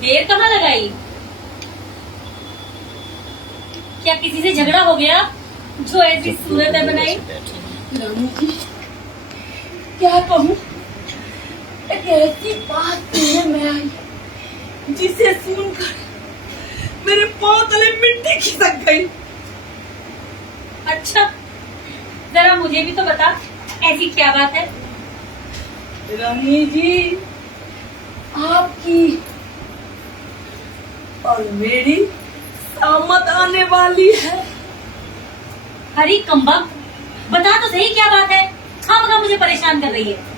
देर कहाँ लगाई? क्या किसी से झगड़ा हो गया जो ऐसी सूरत है बनाई? रानी जी, क्या कहूँ, एक ऐसी बात सुनने में आई जिसे सुनकर मेरे पांव तले मिट्टी खिसक गई। अच्छा, जरा मुझे भी तो बता, ऐसी क्या बात है? रानी जी, आपकी और मेरी सामत आने वाली है। हरी कम्बक, बता तो सही क्या बात है? खामखा मुझे परेशान कर रही है।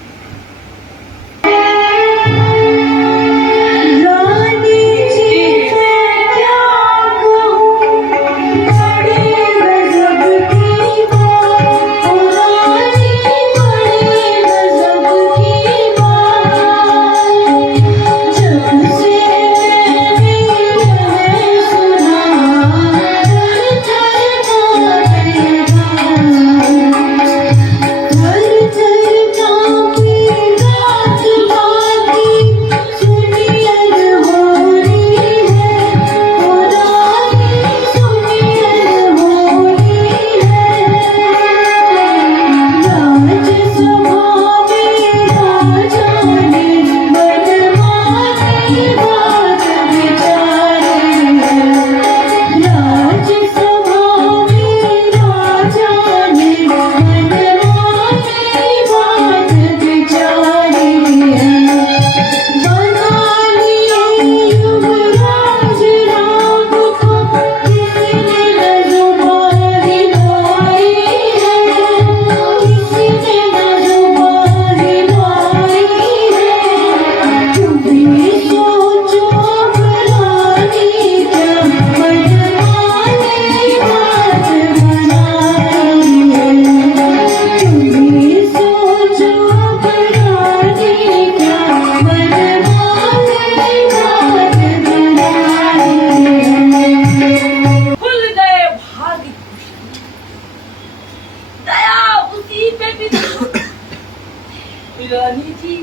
रानी जी,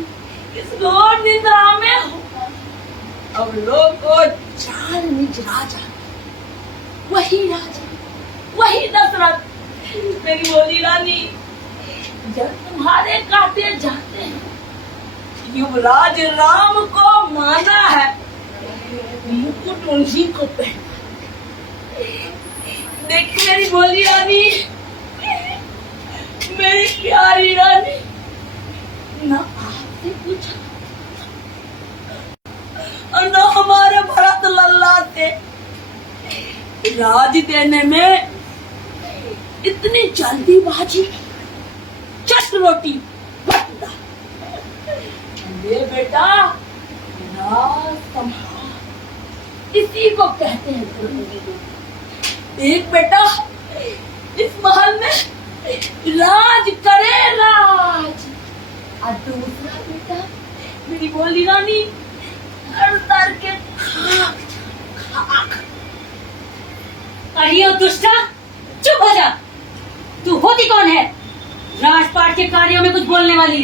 इस घोर निद्रा में हो। अब लोग को जान निज राजा, वही राजा, वही दशरथ। मेरी बोली रानी, जब तुम्हारे काटे जाते हैं, युवराज राम को माना है, मुकुट उन्हीं को पहना। देखिए मेरी बोली रानी, मेरी प्यारी रानी, ना आपसे पूछा और ना हमारे भरत लल्ला से राज देने में इतनी जल्दीबाजी, चट रोटी बंदा। ये बेटा, राज संभाल, इसी को कहते हैं। एक बेटा इस महल में राज करे, राज, और दूसरा बेटा मेरी बोली रानी तर के खाक खाक। अरे ओ दुष्टा, चुप हो जा। तू होती कौन है राजपाट के कार्यों में कुछ बोलने वाली?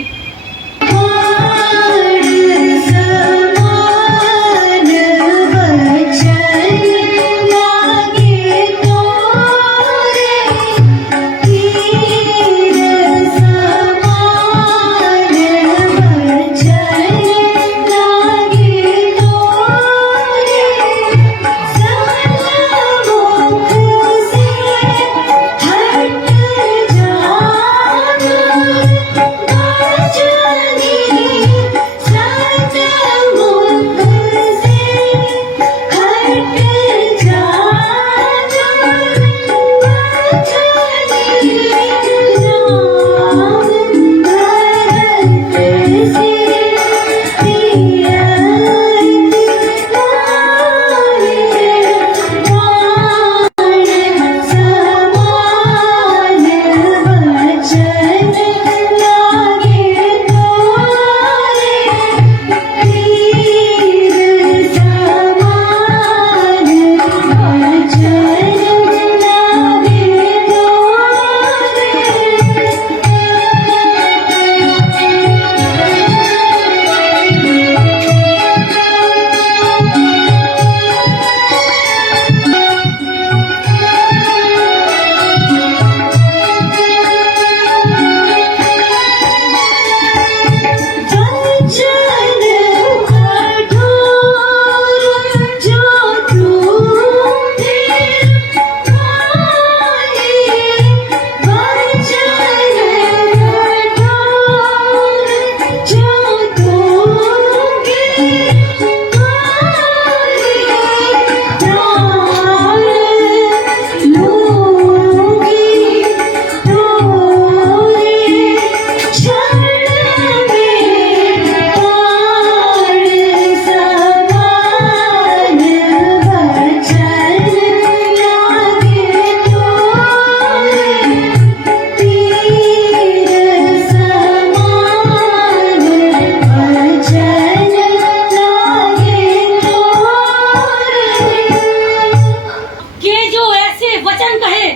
के जो ऐसे वचन कहे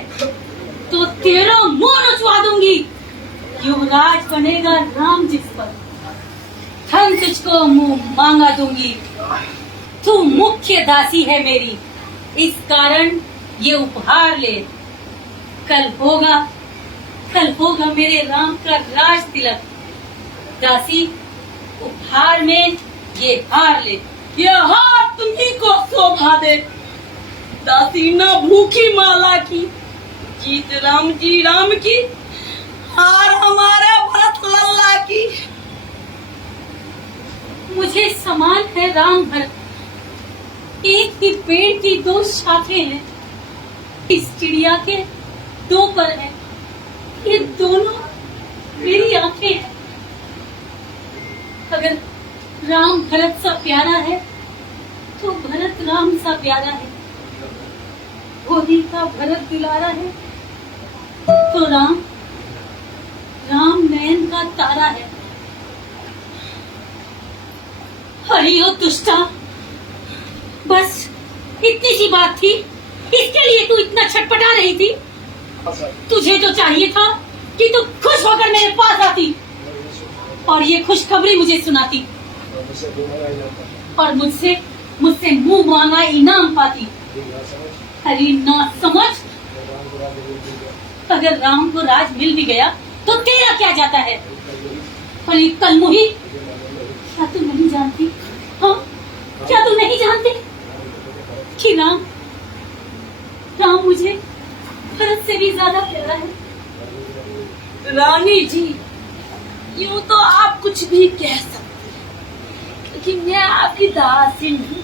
तो तेरा मुंह नचवा दूंगी। युवराज बनेगा राम जिस पर, हम तुझको मुंह मांगा दूंगी। तू मुख्य दासी है मेरी, इस कारण ये उपहार ले। कल होगा मेरे राम का राज तिलक। दासी, उपहार में ये हार ले। ये हार तुम्ही को शोभा दे। दासी न भूखी माला की, जीत राम जी राम की, हार हमारे भरत लल्ला की। मुझे समान है राम भरत, एक ही पेड़ की दो शाखें हैं। इस चिड़िया के दो पर है, ये दोनों मेरी आंखें हैं। अगर राम भरत सा प्यारा है तो भरत राम सा प्यारा है। होली का भरत दिलारा है तो राम नयन का तारा है। हरियो दुष्टा, बस इतनी सी बात थी, इसके लिए तू इतना छटपटा रही थी। तुझे तो चाहिए था कि तू खुश होकर मेरे पास आती और ये खुशखबरी मुझे सुनाती और मुझसे मुंह मांगा इनाम पाती। हरी ना समझ, अगर राम को राज मिल भी गया तो तेरा क्या जाता है। और ये कलमुही, क्या तू नहीं जानती? हाँ, क्या तू नहीं जानती कि राम मुझे भरत से भी ज्यादा प्यारा है। रानी जी, यूं तो आप कुछ भी कह सकते हैं, लेकिन मैं आपकी दासी हूँ।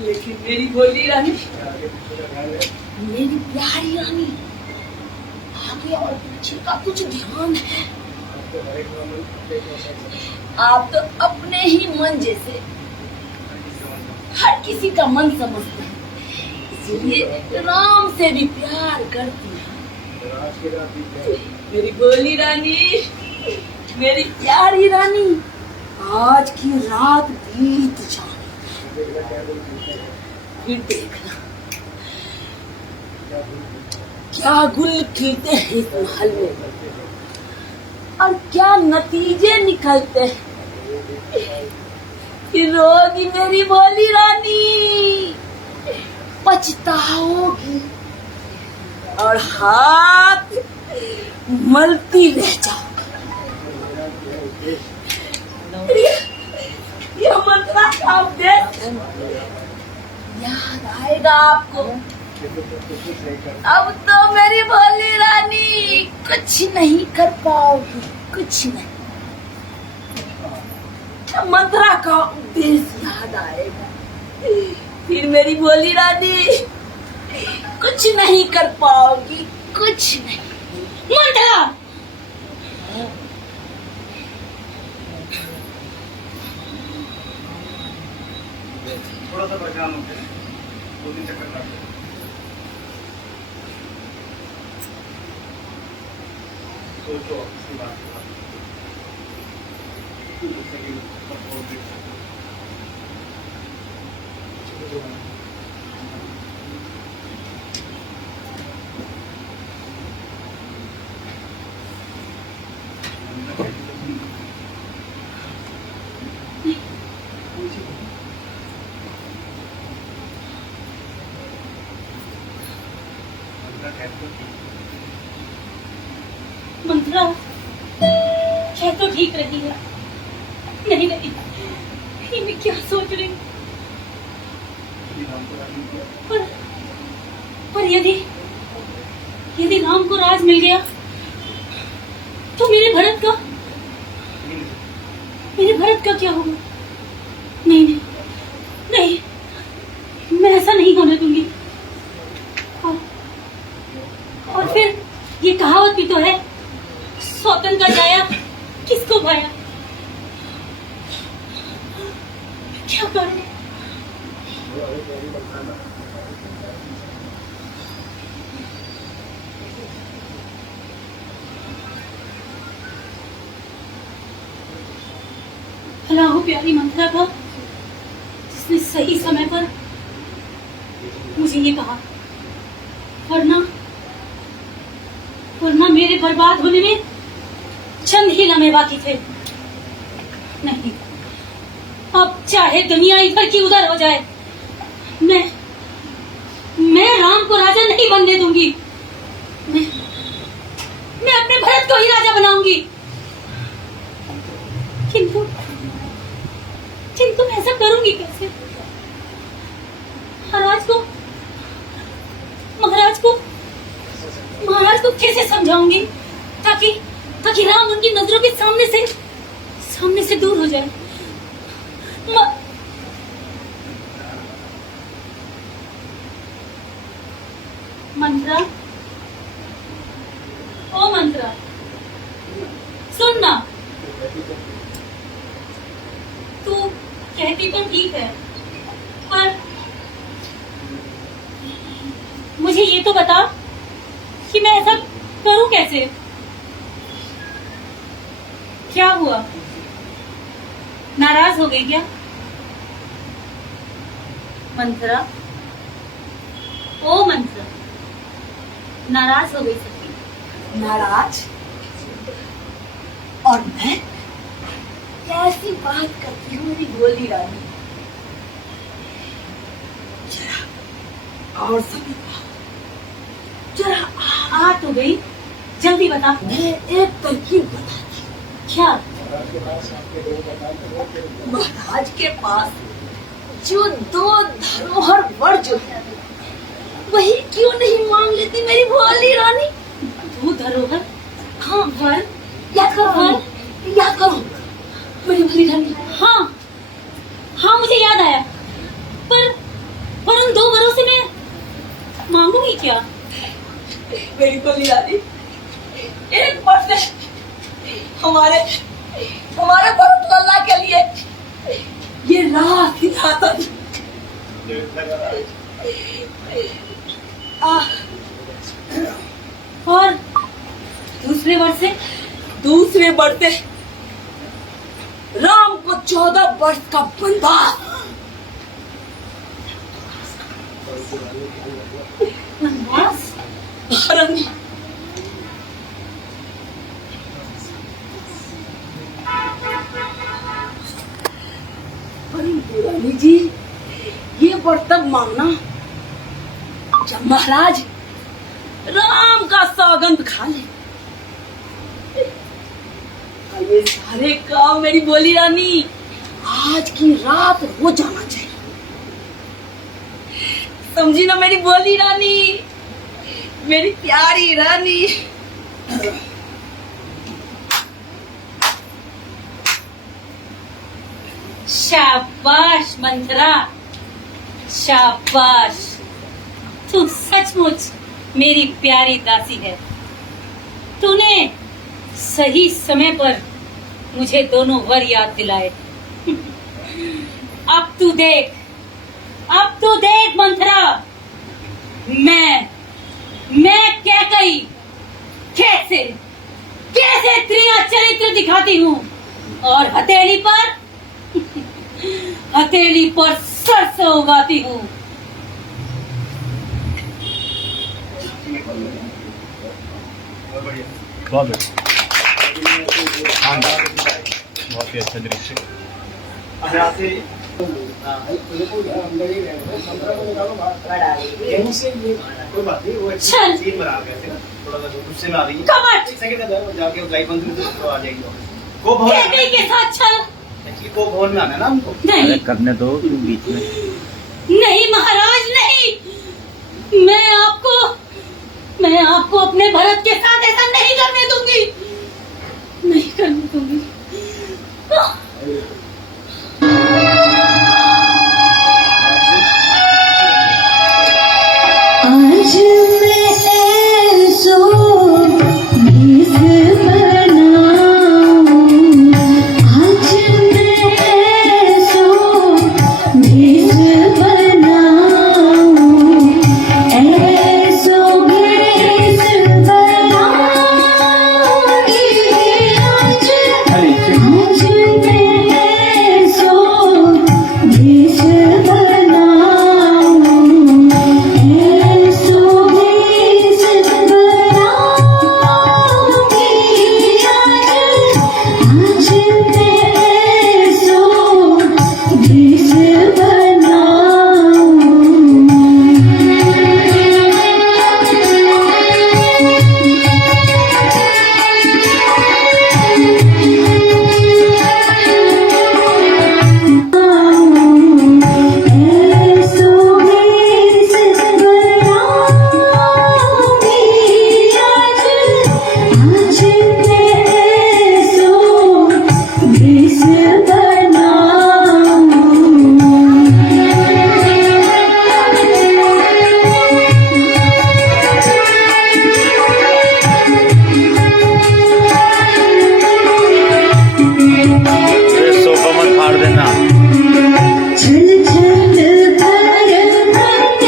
लेकिन मेरी भोली रानी, मेरी प्यारी रानी, आगे और पीछे का कुछ ध्यान है। आप तो अपने ही मन जैसे हर किसी का मन समझते हैं, इसलिए राम से भी प्यार करती है। मेरी भोली रानी, मेरी प्यारी रानी, आज की रात बीत जाए, फिर देखना क्या गुल खिलते हैं इस महल में और क्या नतीजे निकलते हैं। फिर रोगी मेरी भोली रानी, पछताओगी और हाथ मलती रह जाओगी। ये मंत्रा का उपदेश याद आएगा आपको। अब तो मेरी भोली रानी कुछ नहीं कर पाओगी, कुछ नहीं। मंत्रा का उपदेश याद आएगा, फिर मेरी भोली रानी कुछ नहीं कर पाओगी, कुछ नहीं। मंत्रा, थोड़ा सा परेशान होते हैं, 2-3 चक्कर काटते हैं। सोचो इसकी बात के बाद जैसे कि बहुत देख सकते मंत्रा क्या तो ठीक रही है। नहीं, ये मैं क्या सोच रही हूँ। पर यदि राम को राज मिल गया तो मेरे भरत का मेरे भरत का क्या होगा? नहीं नहीं नहीं, मैं ऐसा नहीं होने दूंगी। और फिर ये कहावत भी तो है, सौतन का जाया किसको भाया। क्या करूं? भला हो प्यारी मंत्रा था जिसने सही समय पर मुझे ये कहा, वरना मेरे बर्बाद होने में चंद ही लम्हे बाकी थे। नहीं, अब चाहे दुनिया इधर की उधर हो जाए, मैं राम को राजा नहीं बनने दूंगी। मैं अपने भरत को ही राजा बनाऊंगी। किंतु मैं ऐसा करूंगी कैसे? महाराज को कैसे समझाऊंगी ताकि राम उनकी नजरों के सामने से दूर हो जाए। मंत्रा, ओ मंत्रा, सुन ना। तू कहती तो ठीक है, पर मुझे ये तो बता कि मैं ऐसा करूं कैसे? क्या हुआ? नाराज हो गई क्या? मंत्रा, ओ मंत्रा, नाराज हो गई सखी? नाराज? और मैं कैसी बात करती हूँ मेरी गोली रानी? जरा और सभी जरा आ तो गई, जल्दी बता। मैं एक तरकीब बताती हूँ। क्या? महाराज के पास जो 2 धरोहर वर जो है, वही क्यों नहीं मांग लेती मेरी भोली रानी? 2 धरोहर? हाँ, वर? याद करो मेरी भोली रानी। हाँ मुझे याद आया, पर उन 2 वरों से मैं मांगूंगी क्या? मेरी भोली रानी, एक बार से हमारे भरत लल्ला के लिए ये रात दिखाता और दूसरे वर से राम को 14 वर्ष का वनवास। वनवास? रानी, परंतु रानी जी, ये वर तब मांगना जब महाराज राम का सौगंध खा ले। ये सारे काम मेरी बोली रानी आज की रात हो जाना चाहिए। समझी ना मेरी बोली रानी, मेरी प्यारी रानी। शाबाश मंत्रा, शाबाश। तू सचमुच मेरी प्यारी दासी है। तूने सही समय पर मुझे दोनों वर याद दिलाए। अब तू देख मंत्रा, मैं क्या कही कैसे त्रिया चरित्र दिखाती हूँ, और हथेली पर सरसों उगाती हूँ। बहुत ही अच्छा दृश्य। कोई बात नहीं, वो चल। सीन बना गए थे ना, थोड़ा सा गुस्से में आ रही है। कमट! एक सेकंड में जाके लाइट बंद कर दो, आ जाएगी। को भवन कहते के साथ चल। एक्चुअली को भवन में आना है ना हमको। नहीं करने दो बीच में। नहीं महाराज, नहीं। मैं आपको अपने भरत के साथ ऐसा नहीं करने दूंगी, नहीं करने दूंगी। आज मैं ऐसो भेष बनाऊं, आज मैं ऐसो भेष बनाऊं, ऐसो भेष बनाऊंगी आज मैं ऐसो भेष बनाऊं, ऐसो भेष बनाऊंगी आज मैं ऐसो भेष सोफा मत फाड़ देना। छल छल भर भर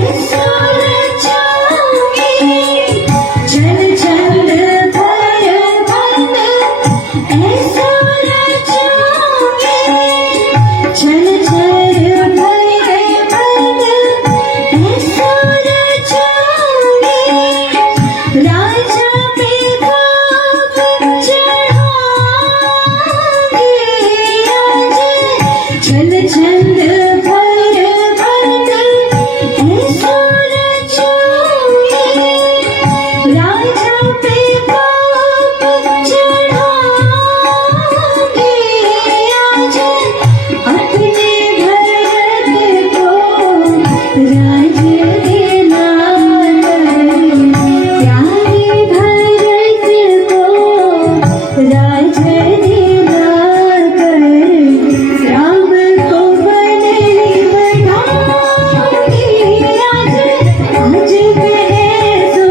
ऐसो रचाऊंगी, छल छल भर भर ऐसो रचाऊंगी, छल छल भर भर ऐसो रचाऊंगी, राजा पे खाक चढ़ाऊंगी आज, छल छल भर भर ऐसो रचाऊंगी, राजा पे खाक चढ़ाऊंगी आज, अपने भरत को राज दिलाकर, प्यारे भरत को राज दिलाकर, राम को बने बनाऊंगी आज मैं ऐसो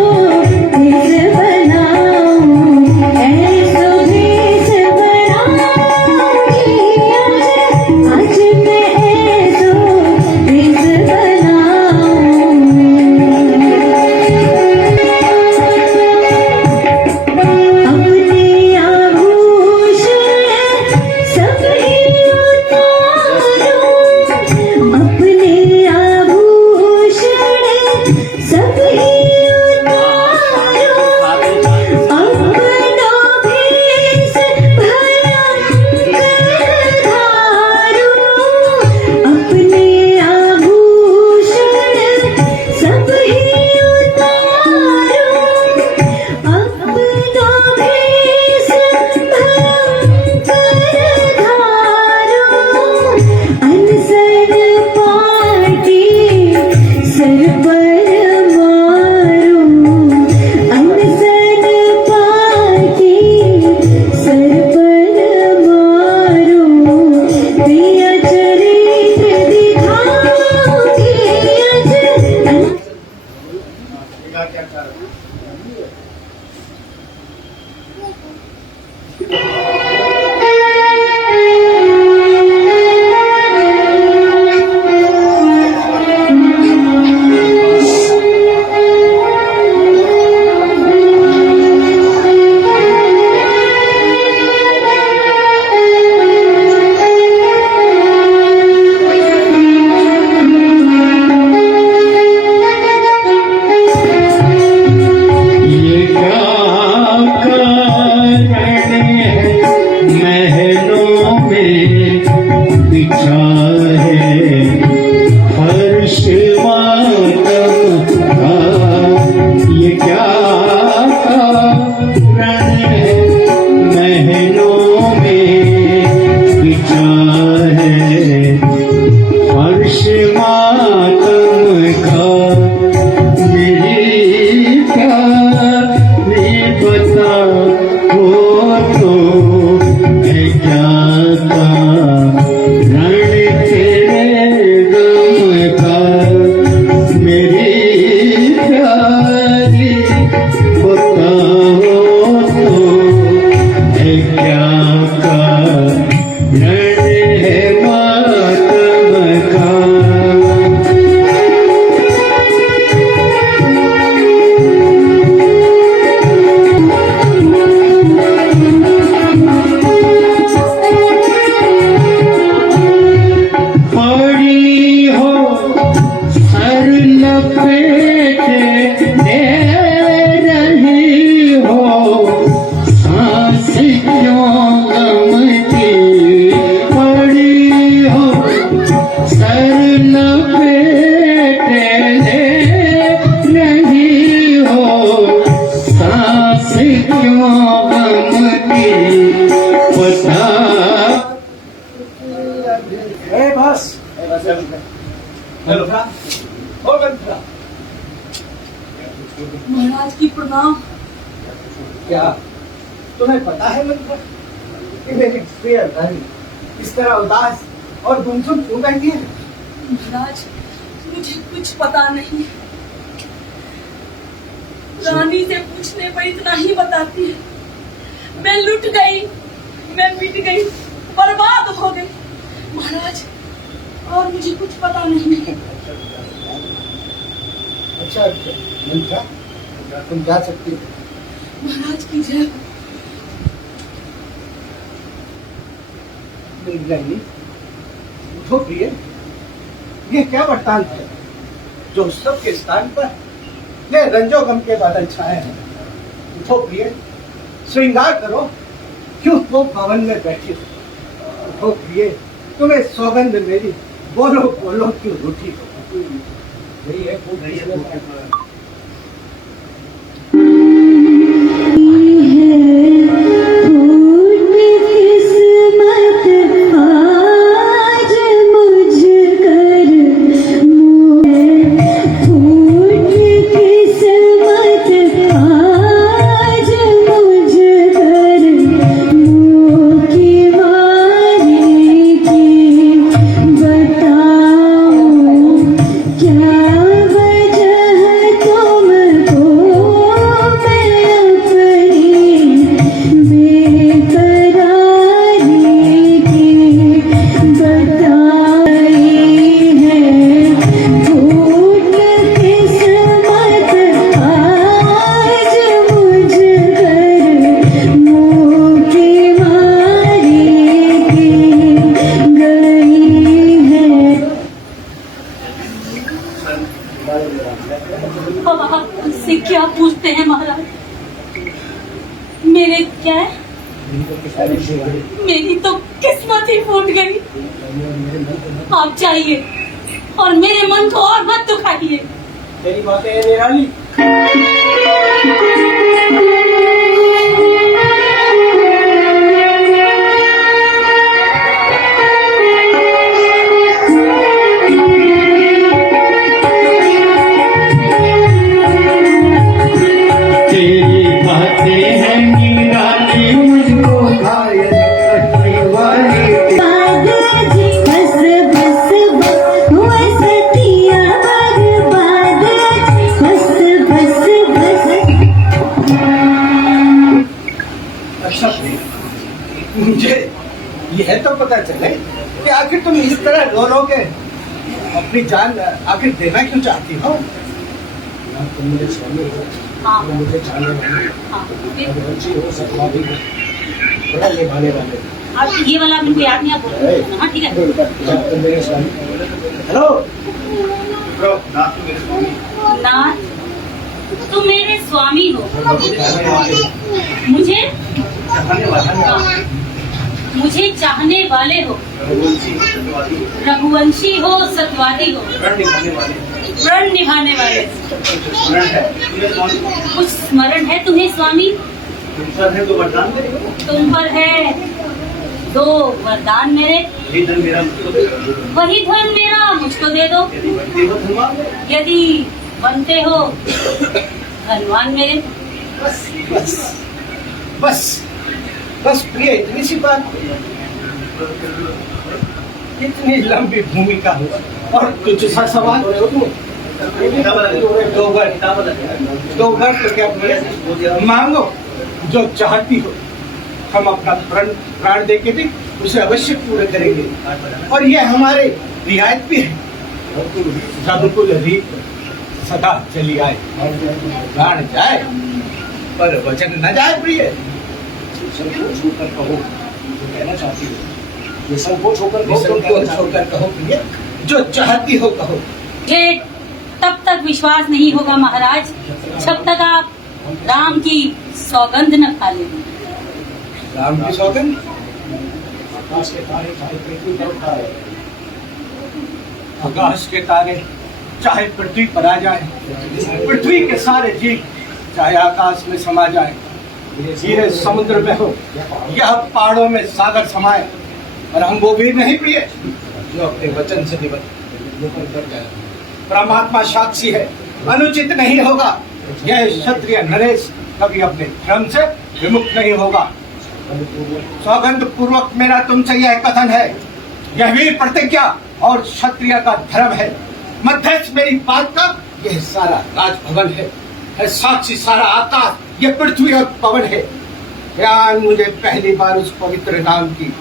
भेष बनाऊं, ऐसो भेष बनाऊंगी आज मैं ऐसो भेष बनाऊं। अपने आभूषण सब ही उतारूं, अपने आभूषण सब ही उतारूं, अपना भेष भयंकर धारूं, अपने आभूषण सब ही उतारूं, अपना भेष भयंकर धारूं, अनसन पाटी सर पर मारूं, अनसन पाटी सर पर मारूं, प्रिय चरित्र दिखाऊंगी आज क्या क्या कर रहे हो? ये क्या कारण है महलों में बिछा है फर्श मातम का, ये क्या कारण है महलों में बिछा है फर्श मातम का, मेरी क्या नहीं पता वो तो है क्या ए बस चलो हो गया। महाराज की प्रणाम। क्या तुम्हें पता है मंत्र कि मेरी प्रिय रानी इस तरह उदास और गुमसुम क्यों बैठी है? महाराज मुझे कुछ पता नहीं। रानी से पूछने पर इतना ही बताती है। मैं लुट गई, मैं मिट गई, बर्बाद हो गई महाराज, और मुझे कुछ पता नहीं। अच्छा मंत्रा तुम जा सकती हो। महाराज की जय। नहीं उठो प्रिय, ये क्या वरदान है जो उत्सव के स्थान पर ये रंजो गम के बादल छाए हैं। उठो प्रिय, श्रृंगार करो, क्यों वो भवन में बैठी हो। उठो प्रिय, तुम्हें सौगंध मेरी, बोलो बोलो क्यों रूठी हो। यही है से क्या पूछते हैं महाराज? मेरे क्या है? मेरी तो किस्मत ही फूट गई। आप जाइए और मेरे मन को और मत दुखाइए। तेरी बातें है निराली। मुझे यह तो पता चले कि आखिर तुम इस तरह रो रो के अपनी जान आखिर देना क्यों चाहती हो? तुम मुझे स्वामी हो, तुम मुझे चाहने वाले हो, सतवादी हो, बड़ा निभाने वाले। आप ये वाला मेरे को याद नहीं, आप बोलो। हाँ ठीक है। तुम मेरे स्वामी। हेलो ब्रो, नाथ तुम मेरे स्वामी। नाथ तुम मेरे स्वामी हो। मुझे मुझे चाहने वाले हो। रघुवंशी हो, सतवादी हो, प्रण निभाने वाले। कुछ स्मरण है तुम्हें स्वामी? तुम पर है दो वरदान मेरे। वही धन मेरा मुझको दे दो। यदि बनते हो धनवान मेरे। बस बस प्रिय, इतनी सी बात। इतनी लंबी भूमिका और तुझ सा सवाल। दो बार तो क्या प्रिय, मांगो जो चाहती हो, हम अपना प्राण दे के भी उसे अवश्य पूरे करेंगे। और ये हमारे रियायत भी है, रघुकुल रीत सदा चली आए। प्राण जाए पर वचन न जाए प्रिय। संकोच होकर कहो जो कहना चाहती हो। ये संकोच होकर कहो प्रिय, जो चाहती हो कहो। मुझे तब तक विश्वास नहीं होगा महाराज जब तक आप राम की सौगंध न खा लेंगे। राम की सौगंध? आकाश के तारे चाहे पृथ्वी पर उठा रहे, आकाश के तारे चाहे पृथ्वी पर आ जाए, पृथ्वी के सारे जीव चाहे आकाश में समा जाए, हीरे समुद्र में हो या पहाड़ों में सागर समाए, और हम वो भी नहीं प्रिय जो अपने वचन से निबद्ध है। परमात्मा साक्षी है, अनुचित नहीं होगा, यह क्षत्रिय नरेश कभी अपने धर्म से विमुक्त नहीं होगा। सौगंध पूर्वक मेरा तुमसे यह कथन है, यह वीर प्रतिज्ञा और क्षत्रिय का धर्म है। मध्यस्थ मेरी बात का यह सारा राजभवन है साक्षी सारा आकाश, यह पृथ्वी और पवन है। ज्ञान मुझे पहली बार उस पवित्र नाम की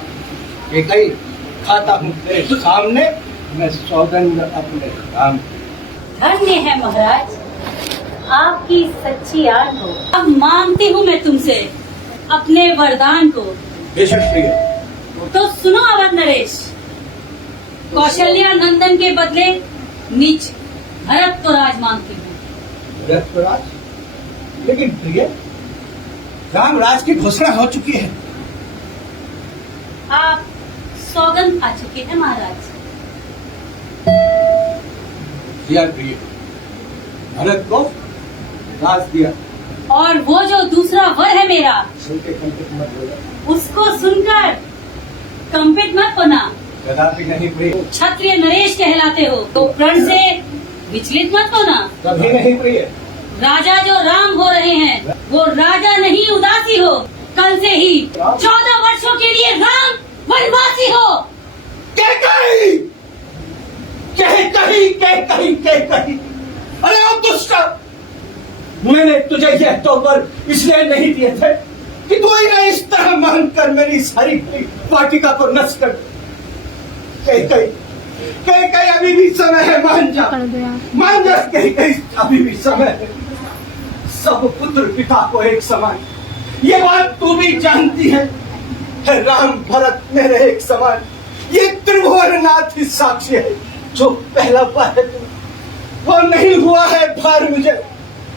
एक ही खाता हूँ तेरे सामने, मैं सौगंध अपने राम। धन्य है महाराज आपकी सच्ची आन हो। अब मांगती हूँ मैं तुमसे अपने वरदान को। बेशक प्रिय। तो सुनो अवध नरेश, कौशल्या नंदन के बदले नीच भरत को राज मांगती हूँ। भरत को राज? लेकिन प्रिय, रामराज की घोषणा हो चुकी है। आप सौगंध खा चुके हैं महाराज। दिया प्रिय, भरत को राज दिया। और वो जो दूसरा वर है मेरा, सुनके कंपित मत होना। उसको सुनकर कंपित मत होना। कदापि नहीं प्रिय। क्षत्रिय नरेश कहलाते हो तो प्रण से विचलित मत होना। कभी नहीं प्रिय। राजा जो राम हो रहे हैं वो राजा नहीं उदासी हो। कल से ही 14 वर्षों के लिए राम वनवासी हो। कही। अरे ओ दुष्ट, मैंने तुझे यह तोहफे इसलिए नहीं दिए थे कि तू इन्हें इस तरह मानकर मेरी सारी वाटिका को नष्ट कर। कहीं अभी भी समय है, मान जा कहीं अभी भी समय है। सब पुत्र पिता को एक समान, ये बात तू भी जानती है। राम भरत मेरे एक समान, ये त्रिभुवननाथ ही साक्षी है। जो पहला पार है वो नहीं हुआ है भार मुझे।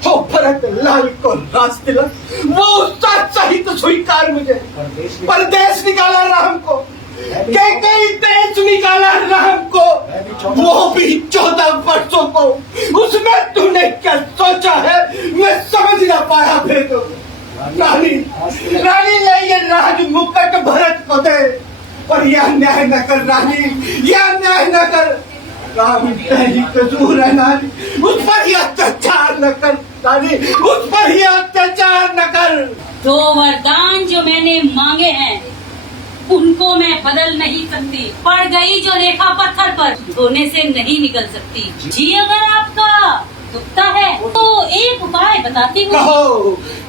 तो भरत लाल को राज दिला, वो उसका सहित स्वीकार मुझे। परदेश निकाला राम को, कई देश निकाला राम को, वो भी 14 वर्षों को। उसमें तूने क्या सोचा है, मैं समझ ना पाया भेद। रानी ने ये राज मुकुट भरत को दे, पर यह अन्याय न कर रानी, यह अन्याय न कर। राम तेरी कसूर है नारी, उस पर ही अत्याचार न कर रानी, उस पर ही अत्याचार न कर। 2 वरदान जो मैंने मांगे हैं उनको मैं बदल नहीं सकती। पड़ गई जो रेखा पत्थर पर, धोने से नहीं निकल सकती। जी अगर आपका दुखता है तो एक उपाय बताती हूँ।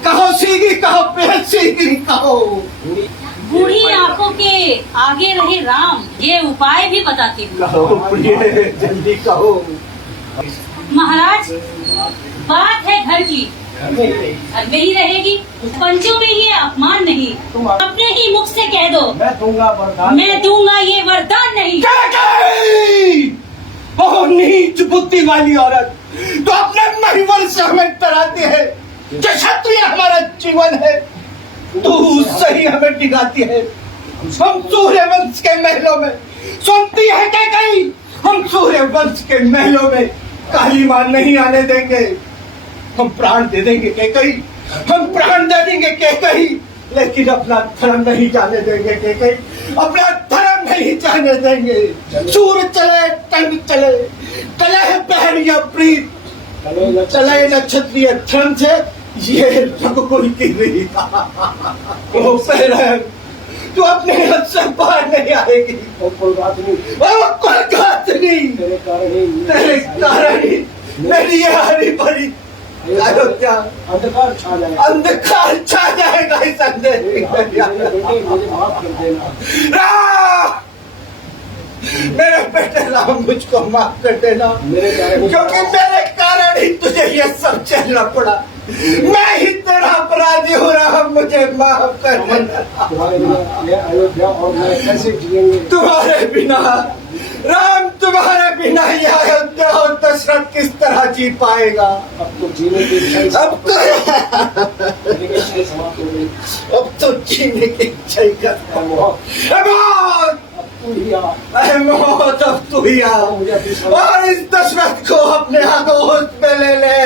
कहो सीधी, कहो बेहद सीधी कहो। बूढ़ी आंखों के आगे रहे राम, ये उपाय भी बताती हूँ। कहो प्रिय, जल्दी कहो। महाराज बात है घर की, घर में ही रहेगी। पंचों में ये अपमान नहीं, अपने ही मुख से कह दो, मैं दूंगा वरदान। मैं दूंगा ये वरदान नहीं। ओह नीच बुद्धि वाली औरत, तो अपने महिवर से हमें डराती है। जो क्षत्रिय हमारा जीवन है, तू सही हमें डिगाती है। हम सूर्य वंश के महलों में, सुनती है क्या कहीं, हम सूर्य वंश के महलों में काली मां नहीं आने देंगे। हम प्राण दे देंगे कहीं, हम प्राण दे देंगे कहीं, लेकिन अपना धर्म नहीं जाने देंगे कहीं, अपना धर्म नहीं जाने देंगे। सूर चले टंग चले, चले है बहन या प्रीत, चले न क्षत्रिय धर्म से, ये रघुकुल की रीत। वो पहले तू अपने हाथ से बाहर नहीं आएगी। कोई बात नहीं, तेरे कारण ही मेरी ये हरी भरी अयोध्या अंधकार छा जाएगा। इस अंधेरे मुझे माफ कर देना मेरे बेटे राम, मुझको माफ कर देना, क्योंकि मेरे कारण ही तुझे ये सब झेलना पड़ा। मैं ही तेरा अपराधी हो रहा, मुझे माफ कर देना। अयोध्या और मैं कैसे जिएंगे तुम्हारे बिना राम, तुम्हारे बिना ये अयोध्या और दशरथ किस तरह जी पाएगा। अब तो जीने की इच्छा अब तो जीने की इच्छा ही करता हूँ। मौत अब तू ही आ, और इस दशरथ को अपने हाथों में ले ले।